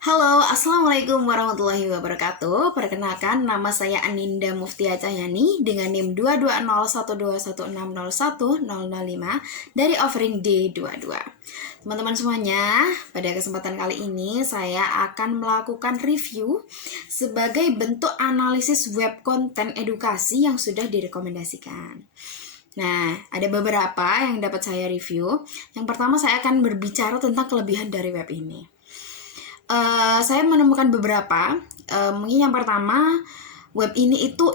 Halo, Assalamualaikum warahmatullahi wabarakatuh. Perkenalkan, nama saya Aninda Muftia Cahyani dengan NIM 2201216010005 dari Offering D22. Teman-teman semuanya, pada kesempatan kali ini saya akan melakukan review sebagai bentuk analisis web konten edukasi yang sudah direkomendasikan. Nah, ada beberapa yang dapat saya review. Yang pertama, saya akan berbicara tentang kelebihan dari web ini. Saya menemukan beberapa. Mungkin yang pertama, web ini itu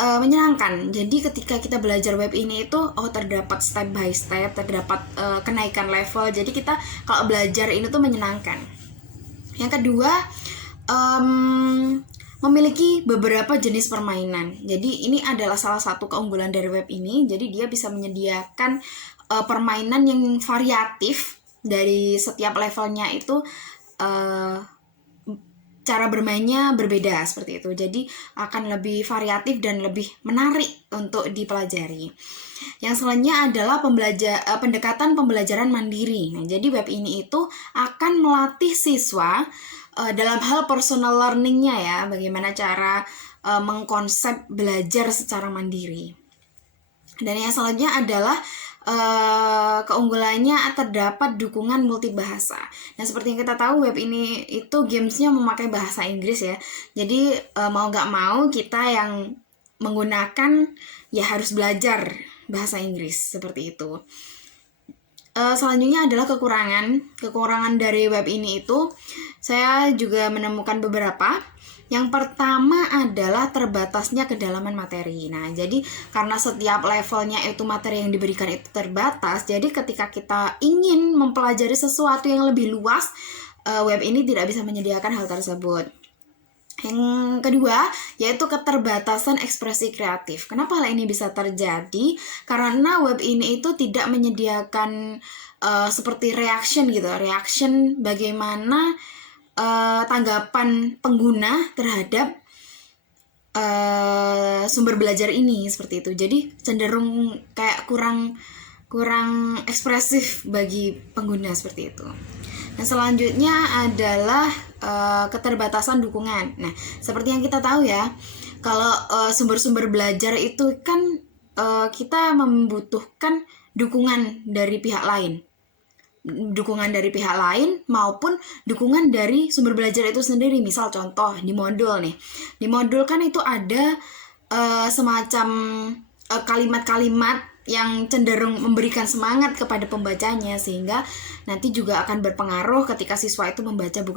menyenangkan. Jadi ketika kita belajar web ini itu terdapat step by step, terdapat kenaikan level. Jadi kita kalau belajar ini tuh menyenangkan. Yang kedua, memiliki beberapa jenis permainan. Jadi ini adalah salah satu keunggulan dari web ini. Jadi dia bisa menyediakan permainan yang variatif. Dari setiap levelnya itu cara bermainnya berbeda seperti itu. Jadi akan lebih variatif dan lebih menarik untuk dipelajari. Yang selanjutnya adalah pendekatan pembelajaran mandiri. Nah, jadi web ini itu akan melatih siswa dalam hal personal learning-nya ya, bagaimana cara mengkonsep belajar secara mandiri. Dan yang selanjutnya adalah keunggulannya terdapat dukungan multibahasa. Nah, seperti yang kita tahu, web ini itu gamesnya memakai bahasa Inggris ya. Jadi mau nggak mau kita yang menggunakan ya harus belajar bahasa Inggris seperti itu. Selanjutnya adalah kekurangan dari web ini itu saya juga menemukan beberapa. Yang pertama adalah terbatasnya kedalaman materi. Nah, jadi karena setiap levelnya itu materi yang diberikan itu terbatas, jadi ketika kita ingin mempelajari sesuatu yang lebih luas, web ini tidak bisa menyediakan hal tersebut. Yang kedua, yaitu keterbatasan ekspresi kreatif. Kenapa hal ini bisa terjadi? Karena web ini itu tidak menyediakan seperti reaction gitu. Reaction bagaimana tanggapan pengguna terhadap sumber belajar ini seperti itu. Jadi cenderung kayak kurang ekspresif bagi pengguna seperti itu. Nah, selanjutnya adalah keterbatasan dukungan. Nah, seperti yang kita tahu ya, kalau sumber-sumber belajar itu kan kita membutuhkan dukungan dari pihak lain. Dukungan dari pihak lain maupun dukungan dari sumber belajar itu sendiri. Misal contoh di modul nih. Di modul kan itu ada semacam kalimat-kalimat yang cenderung memberikan semangat kepada pembacanya, sehingga nanti juga akan berpengaruh ketika siswa itu membaca buku.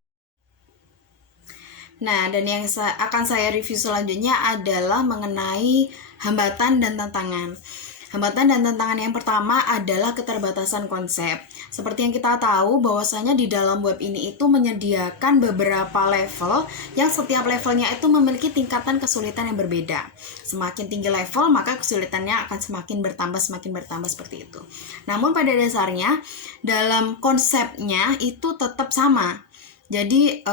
Nah, dan yang akan saya review selanjutnya adalah mengenai hambatan dan tantangan. Hambatan dan tantangan yang pertama adalah keterbatasan konsep. Seperti yang kita tahu bahwasanya di dalam web ini itu menyediakan beberapa level yang setiap levelnya itu memiliki tingkatan kesulitan yang berbeda. Semakin tinggi level maka kesulitannya akan semakin bertambah seperti itu. Namun pada dasarnya dalam konsepnya itu tetap sama. Jadi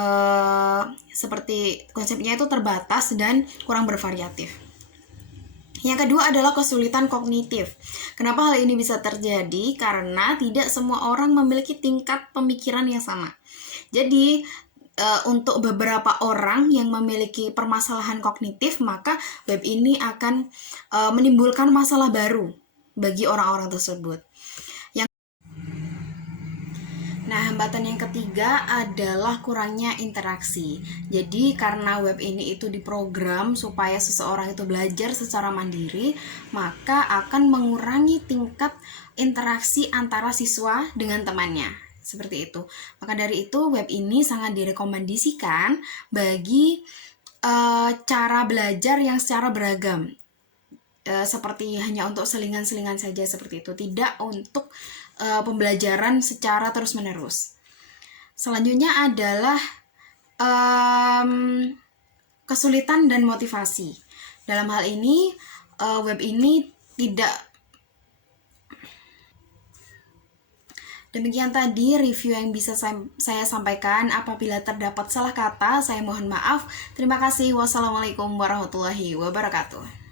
seperti konsepnya itu terbatas dan kurang bervariatif. Yang kedua adalah kesulitan kognitif. Kenapa hal ini bisa terjadi? Karena tidak semua orang memiliki tingkat pemikiran yang sama. Jadi untuk beberapa orang yang memiliki permasalahan kognitif, maka web ini akan menimbulkan masalah baru bagi orang-orang tersebut. Nah, hambatan yang ketiga adalah kurangnya interaksi. Jadi, karena web ini itu diprogram supaya seseorang itu belajar secara mandiri, maka akan mengurangi tingkat interaksi antara siswa dengan temannya. Seperti itu. Maka dari itu, web ini sangat direkomendasikan bagi cara belajar yang secara beragam. Seperti hanya untuk selingan-selingan saja seperti itu, tidak untuk pembelajaran secara terus-menerus. Selanjutnya adalah kesulitan dan motivasi. Dalam hal ini web ini tidak. Demikian tadi review yang bisa saya sampaikan. Apabila terdapat salah kata, saya mohon maaf. Terima kasih. Wassalamualaikum warahmatullahi wabarakatuh.